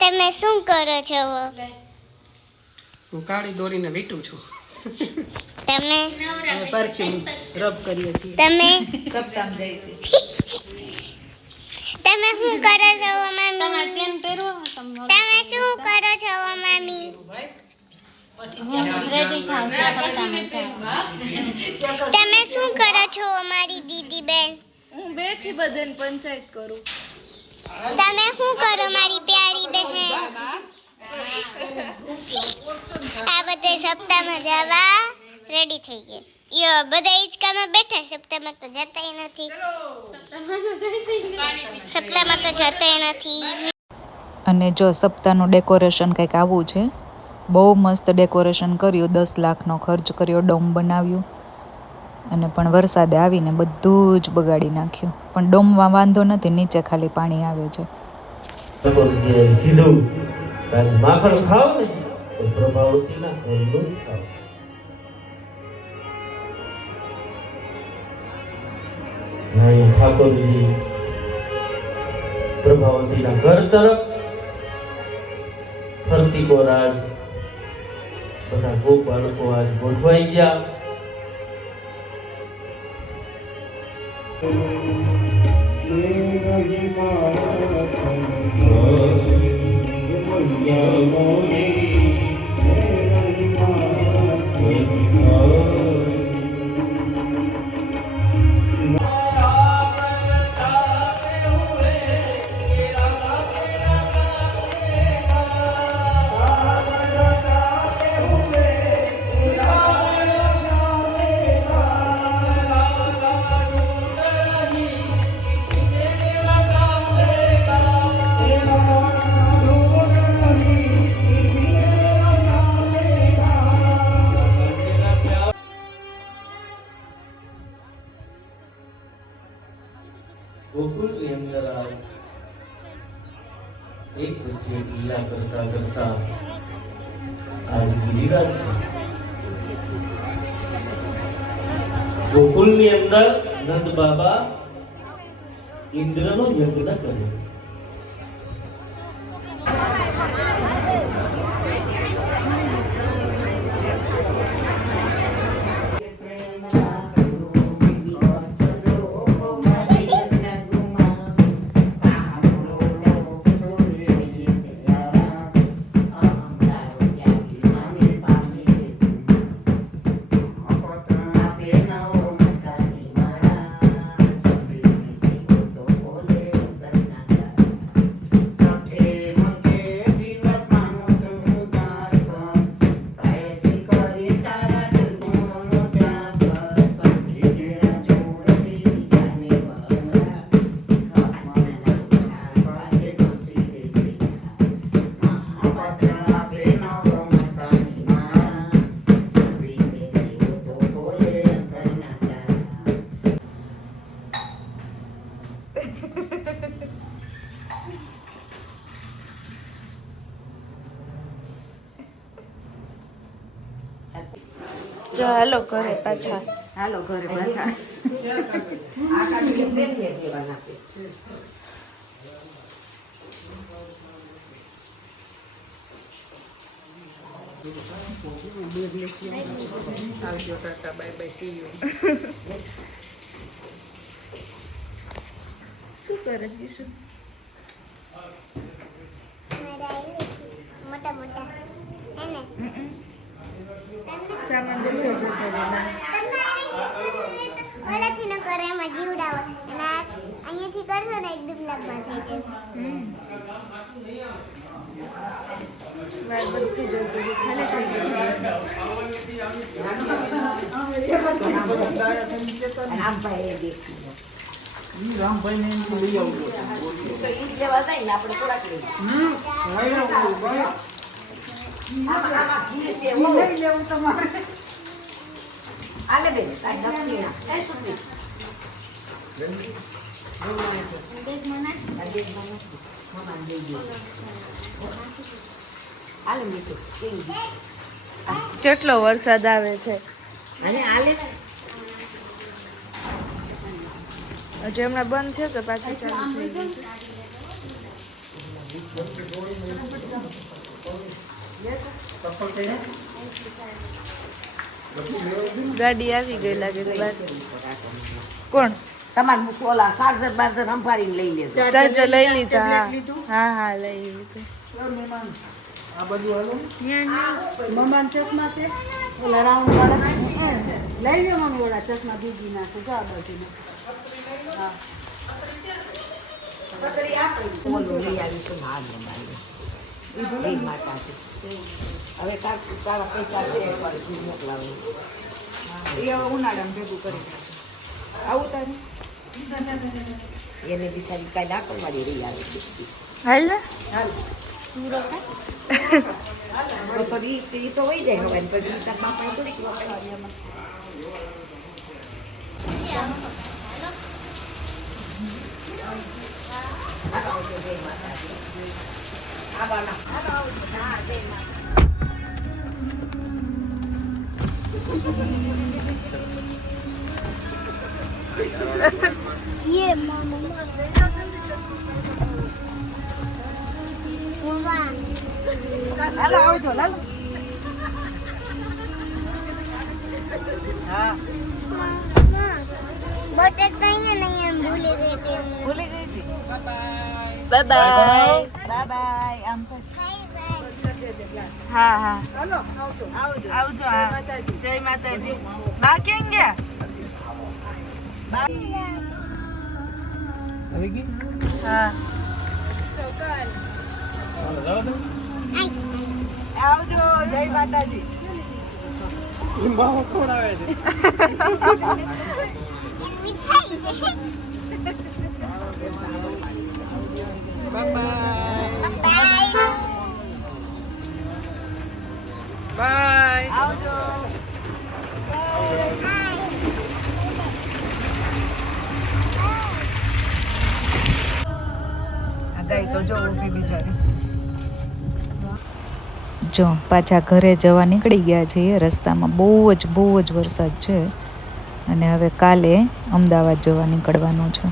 તમે શું કરો છો? હું કાળી દોરીને વીટું છું. તમે પરફ્યુમ રબ કરીએ છીએ. તમે સપ્તાહ જાય છે. તમે શું કરો છો મમ્મી? તમે ચેન પહેરો તમે શું કરો છો મમ્મી? રેડી થાવ તમે શું કરો છો અમારી દીદી બેન? હું બેઠી બધાને પંચાયત કરું. તમે શું કરો મારી પ્યારી બહેન? આ બધા સપ્તાહમાં જવા રેડી થઈ ગયા. યો બધા હિંચકામાં બેઠા. સપ્તાહમાં તો જતાય નથી. સપ્તાહમાં તો જતાય નથી. અને જો સપ્તાહનું ડેકોરેશન કંઈક આવું છે. બહુ મસ્ત ડેકોરેશન કર્યું. 10 લાખનો ખર્ચ કર્યો. ડોમ બનાવ્યું અને પણ વરસાદે આવીને બધું જ બગાડી નાખ્યું. પણ ડોમમાં વાંધો નથી, નીચે ખાલી પાણી આવે છે. માખણ ખાવ ને તો પ્રભાવતીના ઘરનું જ ખાવ. ઠાકોરજી પ્રભાવતીના ઘર તરફ ફરતી કોરાજ બધા ગોપાલકો આજ ગોઠવાઈ ગયા. ગોકુળની અંદર આજ એક પછી એક લીલા કરતા કરતા આજ ગિરિરાજ છે. ગોકુળની અંદર નંદ બાબા ઇન્દ્રનો યજ્ઞ કર્યો. હાલો ઘરે પાછા. હાલો ઘરે પાછા. આવજો, Tata, bye bye, C you. શું કરે દીશું? મોટા મોટા હે ને? સામાન બધો જતો ઓલાથી ન કરે એમાં જીવડાવો અને અહીંયાથી કરશો ને એકદમ લાભમાં થઈ જાય. બધું જોતું ખાલી થઈ કેટલો વરસાદ આવે છે. હજી હમણાં બંધ છે તો પાછું ચાલુ થઈ ગયું છે. ગાડી આવી ગઈ લાગે છે બહાર. કોણ તમારે ઓલા ચાર્જર બાર્જર સંભાળીને લઈ લેજો. ચાર્જર લઈ લીધા? હા હા લઈ લીધું. મમ્મા ચશ્મા છે ઓલા રાઉન્ડ વાળા લઈ લો મમ્મી ઓલા ચશ્મા બીજી નાખો જો આ બાજુ હા ઓલો લઈ આવીશું માલ એ માતા છે હવે તારા પૈસા છે એકવાર મોકલાવું એ હવે ઉનાળામાં ભેગું કરી આવું તારે એને બિચારી કાંઈ ડાકણવાળી રહી આવે છે હાલ ને તો એ તો વહી જાય હવે પછી તાર બાપાએ થોડીક વપરાય ये मामा હાલો આવજો લાલો હા बटे कहीं नहीं हम भूले गए थे ભૂલી ગઈ હતી બાય બાય. બાય બાય આમ તો હા હા હાલો આવજો આવજો. હા જય માતાજી. બા કેમ ગયા? આવી ગઈ હા આવજો જય માતાજી બાવો ખવડાવે છે मिठाई दे બાય बाय બાય આવજો આ ગાય તો જો ઊભી બિચારી જો પાછા ઘરે જવા નીકળી ગયા છીએ. રસ્તામાં બહુ જ વરસાદ છે અને હવે કાલે અમદાવાદ જવા નીકળવાનું છે.